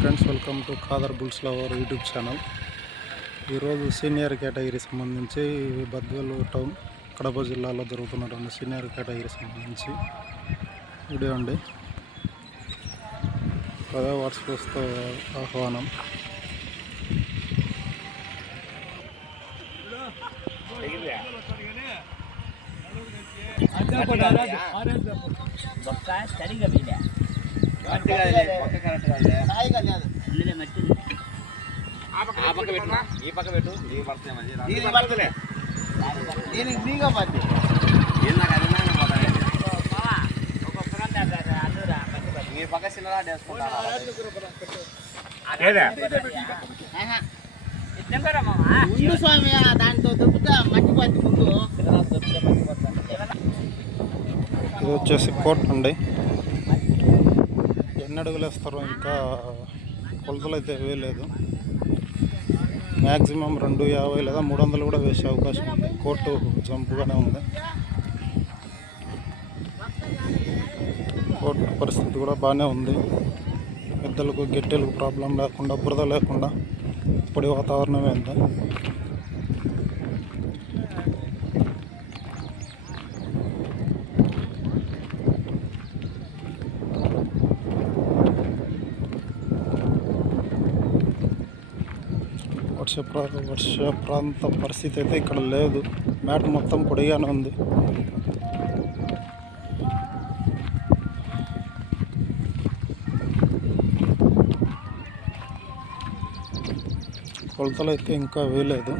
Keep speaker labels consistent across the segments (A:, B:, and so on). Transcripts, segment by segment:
A: Friends welcome to Khadar bulls lover YouTube channel. ఈరోజు senior category సంబంధించి Badvel town Kadapa జిల్లాలో జరుగుతున్నటువంటి సీనియర్ కేటగిరీ సంబంధించి వీడియో అండి. పదో వార్షికోత్సవ ఆహ్వానం.
B: బొక్క సరిగా వీలే ఇందులో మట్టి ఉంది. మావా, ఒక పురంత అల్లురా మట్టి పట్టి. ఆహా. ఇద్దం కదా
C: ముందు స్వామి దాంతో దొబ్బుతా మట్టి పట్టి ముందు
A: ఇది వచ్చేసి కోట్ అండి ఎన్ని అడుగులు వేస్తారో ఇంకా కొలతలు అయితే వేయలేదు మ్యాక్సిమం రెండు యాభై లేదా మూడు వందలు కూడా వేసే అవకాశం ఉంది. కోర్టు జంపుగానే ఉంది. కోర్టు పరిస్థితి కూడా బాగానే ఉంది. పెద్దలకు గెట్టెలకు ప్రాబ్లం లేకుండా బురద లేకుండా ఇప్పటి వాతావరణమే ఉంది. వర్ష వర్ష ప్రాంత పరిస్థితి అయితే ఇక్కడ లేదు. మ్యాట్ మొత్తం పొడిగానే ఉంది. కొలతలు అయితే ఇంకా వేయలేదు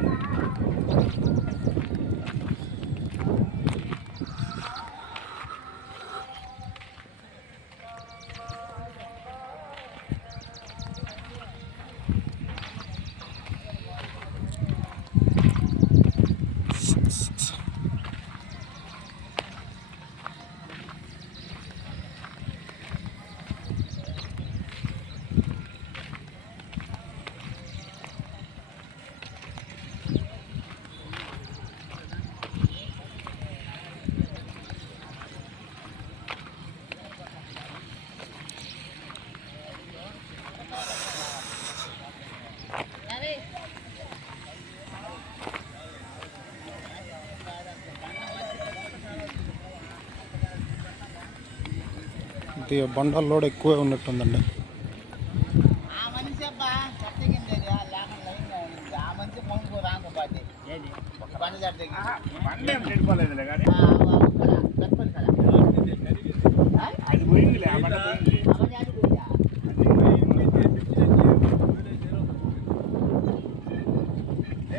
A: ఇది బండల లోడ్ ఎక్కువే ఉన్నట్టుందండి.
C: ఆ